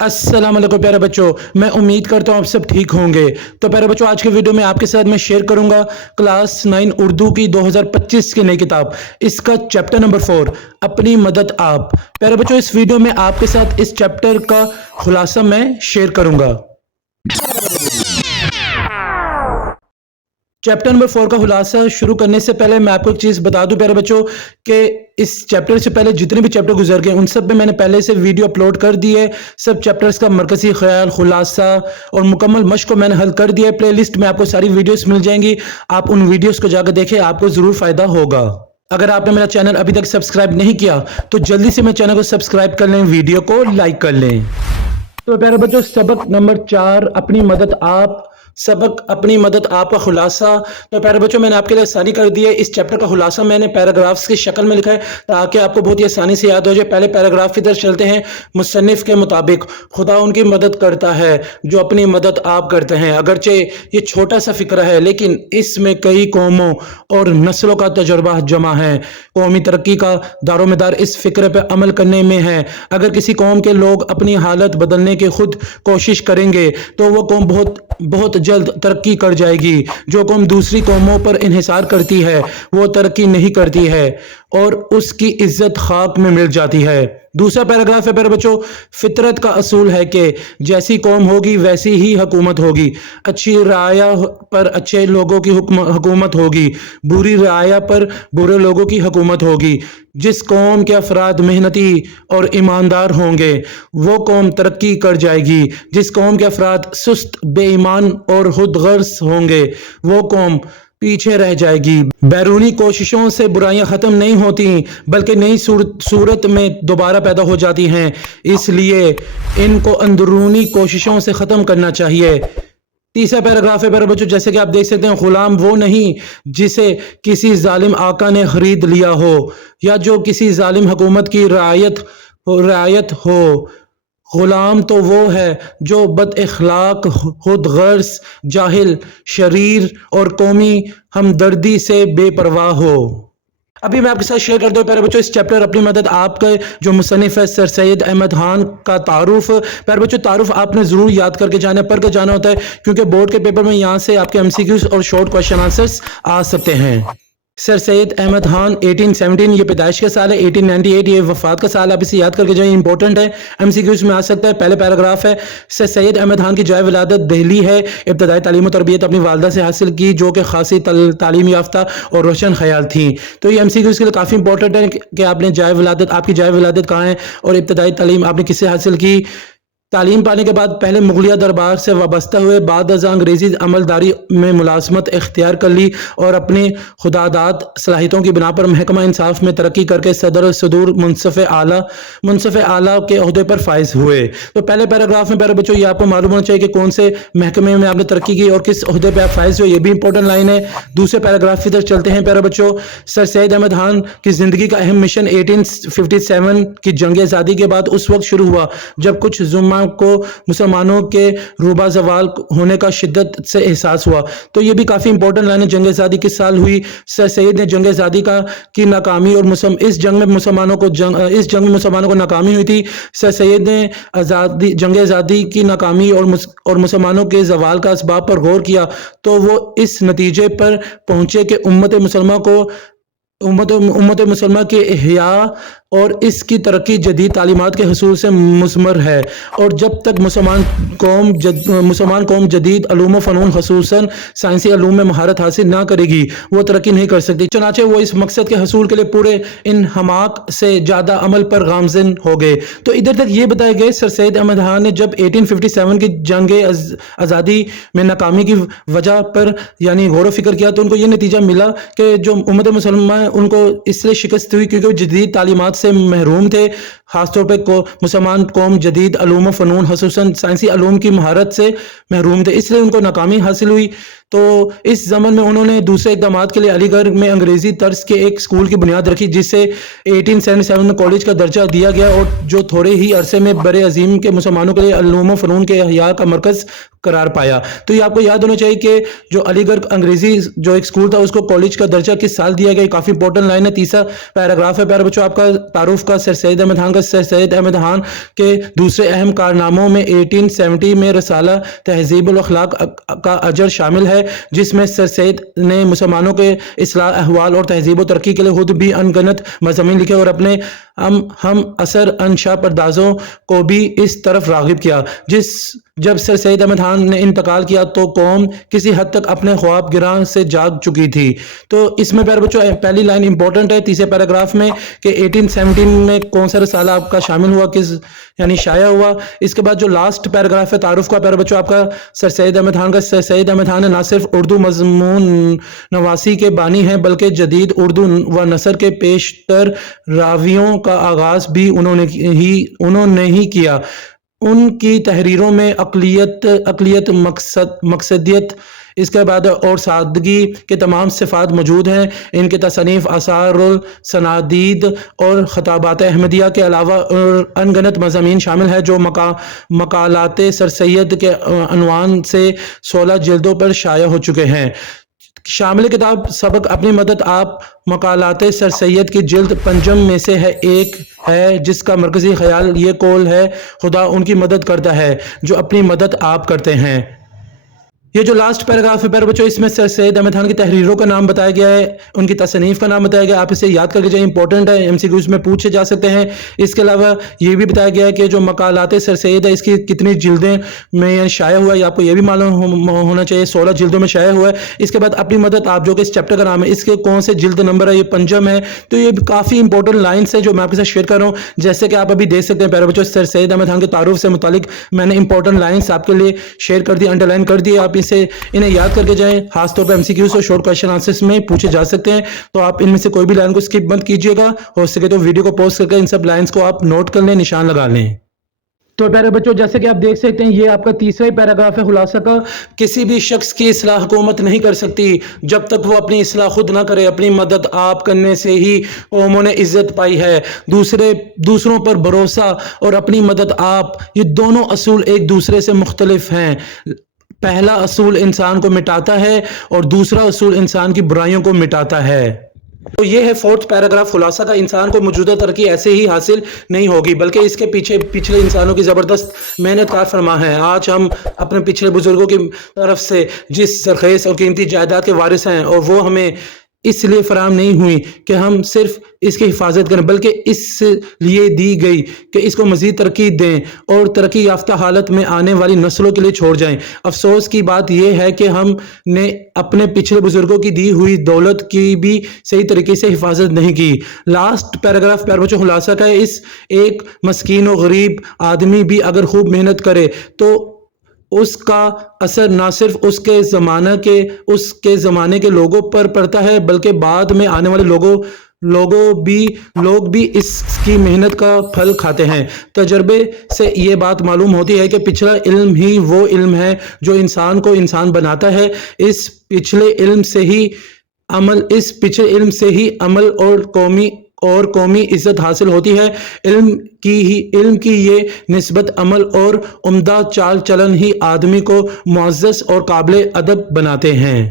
السلام علیکم پیارے بچوں، میں امید کرتا ہوں آپ سب ٹھیک ہوں گے۔ تو پیارے بچوں، آج کے ویڈیو میں آپ کے ساتھ میں شیئر کروں گا کلاس 9 اردو کی 2025 کی نئی کتاب، اس کا چیپٹر نمبر 4 اپنی مدد آپ۔ پیارے بچوں، اس ویڈیو میں آپ کے ساتھ اس چیپٹر کا خلاصہ میں شیئر کروں گا۔ چیپٹر نمبر 4 کا خلاصہ شروع کرنے سے پہلے میں آپ کو ایک چیز بتا دوں پیارے بچوں کہ اس چیپٹر سے پہلے جتنے بھی چیپٹر گزر گئے ان سب میں نے پہلے سے ویڈیو اپلوڈ کر دی ہے۔ سب چیپٹرز کا مرکزی خیال، خلاصہ اور مکمل مشق کو میں نے حل کر دیا ہے۔ پلے لسٹ میں آپ کو ساری ویڈیوز مل جائیں گی، آپ ان ویڈیوز کو جا کے دیکھیں، آپ کو ضرور فائدہ ہوگا۔ اگر آپ نے میرا چینل ابھی تک سبسکرائب نہیں کیا تو جلدی سے میرے چینل کو سبسکرائب کر لیں، ویڈیو کو لائک کر لیں۔ تو پیارے بچوں، سبق نمبر 4 اپنی مدد آپ، سبق اپنی مدد آپ کا خلاصہ۔ تو پیارے بچوں، میں نے آپ کے لیے آسانی کر دی ہے، اس چیپٹر کا خلاصہ میں نے پیراگرافز کی شکل میں لکھا ہے تاکہ آپ کو بہت ہی آسانی سے یاد ہو جائے۔ پہلے پیراگراف کی طرف چلتے ہیں۔ مصنف کے مطابق خدا ان کی مدد کرتا ہے جو اپنی مدد آپ کرتے ہیں۔ اگرچہ یہ چھوٹا سا فقرہ ہے لیکن اس میں کئی قوموں اور نسلوں کا تجربہ جمع ہے۔ قومی ترقی کا دار و مدار اس فقرے پہ عمل کرنے میں ہے۔ اگر کسی قوم کے لوگ اپنی حالت بدلنے کی خود کوشش کریں گے تو وہ قوم بہت جلد ترقی کر جائے گی۔ جو قوم دوسری قوموں پر انحصار کرتی ہے وہ ترقی نہیں کرتی ہے اور اس کی عزت خاک میں مل جاتی ہے۔ دوسرا پیراگراف ہے پیارے بچوں، فطرت کا اصول ہے کہ جیسی قوم ہوگی ویسی ہی حکومت ہوگی۔ اچھی رعایا پر اچھے لوگوں کی حکومت ہوگی، بری رعایا پر برے لوگوں کی حکومت ہوگی۔ جس قوم کے افراد محنتی اور ایماندار ہوں گے وہ قوم ترقی کر جائے گی۔ جس قوم کے افراد سست، بے ایمان اور خود غرض ہوں گے وہ قوم پیچھے رہ جائے گی۔ بیرونی کوششوں سے برائیاں ختم نہیں ہوتی بلکہ نئی صورت میں دوبارہ پیدا ہو جاتی ہیں، اس لیے ان کو اندرونی کوششوں سے ختم کرنا چاہیے۔ تیسرا پیراگراف ہے پیارے بچوں، جیسے کہ آپ دیکھ سکتے ہیں، غلام وہ نہیں جسے کسی ظالم آقا نے خرید لیا ہو یا جو کسی ظالم حکومت کی رعایت ہو۔ غلام تو وہ ہے جو بد اخلاق، خود غرض، جاہل، شریر اور قومی ہمدردی سے بے پرواہ ہو۔ ابھی میں آپ کے ساتھ شیئر کرتا ہوں پیارے بچوں اس چیپٹر اپنی مدد آپ کا جو مصنف ہے سر سید احمد خان کا تعارف۔ پیارے بچوں، تعارف آپ نے ضرور یاد کر کے جانا ہے، پڑھ کے جانا ہوتا ہے کیونکہ بورڈ کے پیپر میں یہاں سے آپ کے ایم سی کیوز اور شارٹ کوشچن آنسرز آ سکتے ہیں۔ سر سید احمد خان 1817 یہ پیدائش کا سال ہے، 1898 یہ وفات کا سال ہے، آپ اسے یاد کر کے جائیں، امپورٹنٹ ہے، ایم سی کیوز میں آ سکتا ہے۔ پہلے پیراگراف ہے، سر سید احمد خان کی جائے ولادت دہلی ہے۔ ابتدائی تعلیم و تربیت اپنی والدہ سے حاصل کی جو کہ خاصی تعلیم یافتہ اور روشن خیال تھیں۔ تو یہ ایم سی کیوز کے لیے کافی امپورٹنٹ ہے کہ آپ کی جائے ولادت کہاں ہے اور ابتدائی تعلیم آپ نے کس سے حاصل کی۔ تعلیم پانے کے بعد پہلے مغلیہ دربار سے وابستہ ہوئے، بعد ازاں انگریزی عملداری میں ملازمت اختیار کر لی اور اپنی خداداد صلاحیتوں کی بنا پر محکمہ انصاف میں ترقی کر کے صدر صدور منصف اعلیٰ کے عہدے پر فائز ہوئے۔ تو پہلے پیراگراف میں پیارے بچوں یہ آپ کو معلوم ہونا چاہیے کہ کون سے محکمے میں آپ نے ترقی کی اور کس عہدے پہ آپ فائز ہوئے، یہ بھی امپورٹنٹ لائن ہے۔ دوسرے پیراگراف کی طرف چلتے ہیں پیارے بچوں۔ سر سید احمد خان کی زندگی کا اہم مشن 1857 کی جنگ آزادی کے بعد اس وقت شروع ہوا جب کچھ کو مسلمانوں کے روبہ زوال ہونے کا شدت سے احساس ہوا۔ تو یہ بھی کافی امپورٹنٹ لائن ہے۔ جنگ آزادی کس سال ہوئی؟ سر سید نے جنگ آزادی کی ناکامی اور اس جنگ میں مسلمانوں کو ناکامی ہوئی تھی۔ سر سید نے جنگ آزادی کی ناکامی اور مسلمانوں کے زوال کا اسباب پر غور کیا تو وہ اس نتیجے پر پہنچے کہ امت مسلمہ کے احیاء اور اس کی ترقی جدید تعلیمات کے حصول سے مضمر ہے، اور جب تک مسلمان قوم جدید علوم و فنون خصوصاً سائنسی علوم میں مہارت حاصل نہ کرے گی وہ ترقی نہیں کر سکتی۔ چنانچہ وہ اس مقصد کے حصول کے لیے پورے انہماک سے زیادہ عمل پر گامزن ہو گئے۔ تو ادھر تک یہ بتایا گیا سر سید احمد خان نے جب 1857 کی جنگ آزادی میں ناکامی کی وجہ پر یعنی غور و فکر کیا تو ان کو یہ نتیجہ ملا کہ جو امت مسلمہ ان کو اس لیے شکست ہوئی کیونکہ وہ جدید تعلیمات سے محروم تھے، خاص طور پہ مسلمان قوم جدید علوم و فنون خصوصاً سائنسی علوم کی مہارت سے محروم تھے، اس لیے ان کو ناکامی حاصل ہوئی۔ تو اس زمن میں انہوں نے دوسرے اقدامات کے لیے علی گڑھ میں انگریزی طرز کے ایک اسکول کی بنیاد رکھی جسے 1877 میں کالج کا درجہ دیا گیا اور جو تھوڑے ہی عرصے میں بر عظیم کے مسلمانوں کے لیے علوم و فنون کے احیاء کا مرکز قرار پایا۔ تو یہ آپ کو یاد ہونا چاہیے کہ جو علی گڑھ انگریزی جو ایک اسکول تھا اس کو کالج کا درجہ کس سال دیا گیا، کافی امپورٹنٹ لائن ہے۔ تیسرا پیراگراف ہے پیارے بچوں آپ کا تعارف کا سر سید احمد خان کا۔ سر سید احمد خان کے دوسرے اہم کارناموں میں 1870 میں رسالہ تہذیب الاخلاق کا اجر شامل ہے، جس میں سر سید نے مسلمانوں کے اصلاح احوال اور تہذیب و ترقی کے لیے خود بھی ان گنت مضامین لکھے اور اپنے ہم اثر انشا پردازوں کو بھی اس طرف راغب کیا۔ جب سر سید احمد خان نے انتقال کیا تو قوم کسی حد تک اپنے خواب گراں سے جاگ چکی تھی۔ تو اس میں پیارے بچوں پہلی لائن امپورٹنٹ ہے تیسرے پیراگراف میں کہ 1817 میں کون سا رسالہ آپ کا شامل ہوا، کس یعنی شائع ہوا۔ اس کے بعد جو لاسٹ پیراگراف ہے تعارف کا پیارے بچوں آپ کا سر سید احمد خان کا۔ سر سید احمد خان نہ صرف اردو مضمون نویسی کے بانی ہیں بلکہ جدید اردو و نثر کے پیشتر راویوں کا آغاز بھی انہوں نے ہی کیا۔ ان کی تحریروں میں عقلیت، مقصدیت، اس کے بعد اور سادگی کے تمام صفات موجود ہیں۔ ان کے تصانیف آثار السنادید اور خطابات احمدیہ کے علاوہ ان گنت مضامین شامل ہیں جو مقالات سر سید کے عنوان سے 16 جلدوں پر شائع ہو چکے ہیں۔ شامل کتاب سبق اپنی مدد آپ مقالات سر سید کی جلد پنجم میں سے ایک ہے جس کا مرکزی خیال یہ قول ہے خدا ان کی مدد کرتا ہے جو اپنی مدد آپ کرتے ہیں۔ یہ جو لاسٹ پیراگراف ہے پیارے بچوں اس میں سر سید احمد خان کی تحریروں کا نام بتایا گیا ہے، ان کی تصنیف کا نام بتایا گیا، آپ اسے یاد کر کے جائیں، امپورٹنٹ ہے، ایم سی کیوز میں پوچھے جا سکتے ہیں۔ اس کے علاوہ یہ بھی بتایا گیا ہے کہ جو مقالات سر سید ہے اس کی کتنی جلدیں میں شائع ہوا ہے، یہ آپ کو یہ بھی معلوم ہونا چاہیے، 16 جلدوں میں شائع ہوا ہے۔ اس کے بعد اپنی مدد آپ جو کہ اس چیپٹر کا نام ہے، اس کے کون سے جلد نمبر ہے، یہ پنجم ہے۔ تو یہ کافی امپورٹنٹ لائنس ہیں جو میں آپ کے ساتھ شیئر کر رہا ہوں، جیسے کہ آپ ابھی دیکھ سکتے ہیں پیارے بچوں سر سید احمد خان کے تعارف سے متعلق میں نے امپورٹنٹ لائنس آپ کے لیے شیئر کر دی، انڈر لائن کر دی، آپ انہیں یاد کر کے جائیں، خاص طور پہ ایم سی کیوز اور شارٹ کوسچن آنسرز میں پوچھے جا سکتے ہیں۔ تو آپ ان میں سے کوئی بھی لائن کو اسکپ مت کیجیے گا، ہو سکے تو ویڈیو کو پوز کر کے ان سب لائنس کو آپ نوٹ کر لیں، نشان لگا لیں۔ تو پیارے بچوں جیسے کہ آپ دیکھ سکتے ہیں یہ آپ کا تیسرا ہی پیراگراف ہے خلاصہ کا۔ کسی بھی شخص کی اصلاح حکومت نہیں کر سکتی جب تک وہ اپنی اصلاح خود نہ کرے، اپنی مدد آپ کرنے سے ہی قوموں نے عزت پائی ہے۔ دوسروں پر بھروسہ اور اپنی مدد آپ، یہ دونوں اصول ایک دوسرے سے مختلف ہیں۔ پہلا اصول انسان کو مٹاتا ہے اور دوسرا اصول انسان کی برائیوں کو مٹاتا ہے۔ تو یہ ہے فورتھ پیراگراف خلاصہ کا۔ انسان کو موجودہ ترقی ایسے ہی حاصل نہیں ہوگی بلکہ اس کے پیچھے پچھلے انسانوں کی زبردست محنت کار فرما ہے۔ آج ہم اپنے پچھلے بزرگوں کی طرف سے جس زرخیز اور قیمتی جائیداد کے وارث ہیں اور وہ ہمیں اس لیے فراہم نہیں ہوئی کہ ہم صرف اس کی حفاظت کریں بلکہ اس لیے دی گئی کہ اس کو مزید ترقی دیں اور ترقی یافتہ حالت میں آنے والی نسلوں کے لیے چھوڑ جائیں۔ افسوس کی بات یہ ہے کہ ہم نے اپنے پچھلے بزرگوں کی دی ہوئی دولت کی بھی صحیح طریقے سے حفاظت نہیں کی۔ لاسٹ پیراگراف پیارے بچوں خلاصہ کا ہے، اس ایک مسکین و غریب آدمی بھی اگر خوب محنت کرے تو اس کا اثر نہ صرف اس کے زمانے کے لوگوں پر پڑتا ہے بلکہ بعد میں آنے والے لوگ بھی اس کی محنت کا پھل کھاتے ہیں۔ تجربے سے یہ بات معلوم ہوتی ہے کہ پچھلا علم ہی وہ علم ہے جو انسان کو انسان بناتا ہے۔ اس پچھلے علم سے ہی عمل اور قومی عزت حاصل ہوتی ہے۔ علم کی یہ نسبت عمل اور عمدہ چال چلن ہی آدمی کو معزز اور قابل ادب بناتے ہیں۔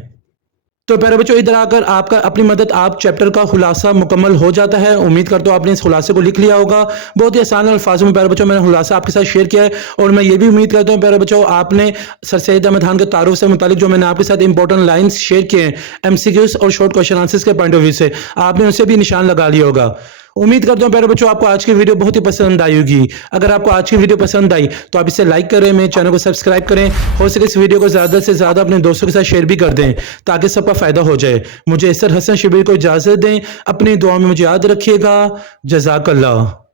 تو پیارے بچوں ادھر آ کر آپ کا اپنی مدد آپ چیپٹر کا خلاصہ مکمل ہو جاتا ہے۔ امید کرتا ہوں آپ نے اس خلاصے کو لکھ لیا ہوگا۔ بہت ہی آسان الفاظوں میں پیارے بچوں میں نے خلاصہ آپ کے ساتھ شیئر کیا ہے اور میں یہ بھی امید کرتا ہوں پیارے بچوں آپ نے سر سید احمد خان کے تعارف سے متعلق جو میں نے آپ کے ساتھ امپورٹنٹ لائنز شیئر کیے ہیں ایم سی کیوز اور شارٹ کوسچن آنسرز کے پوائنٹ آف ویو سے، آپ نے ان سے بھی نشان لگا لیا ہوگا۔ امید کرتا ہوں پیارے بچوں آپ کو آج کی ویڈیو بہت ہی پسند آئی ہوگی۔ اگر آپ کو آج کی ویڈیو پسند آئی تو آپ اسے لائک کریں، میرے چینل کو سبسکرائب کریں، ہو سکے اس ویڈیو کو زیادہ سے زیادہ اپنے دوستوں کے ساتھ شیئر بھی کر دیں تاکہ سب کا فائدہ ہو جائے۔ مجھے اسر حسن شبیر کو اجازت دیں، اپنی دعا میں مجھے یاد رکھیے گا۔ جزاک اللہ۔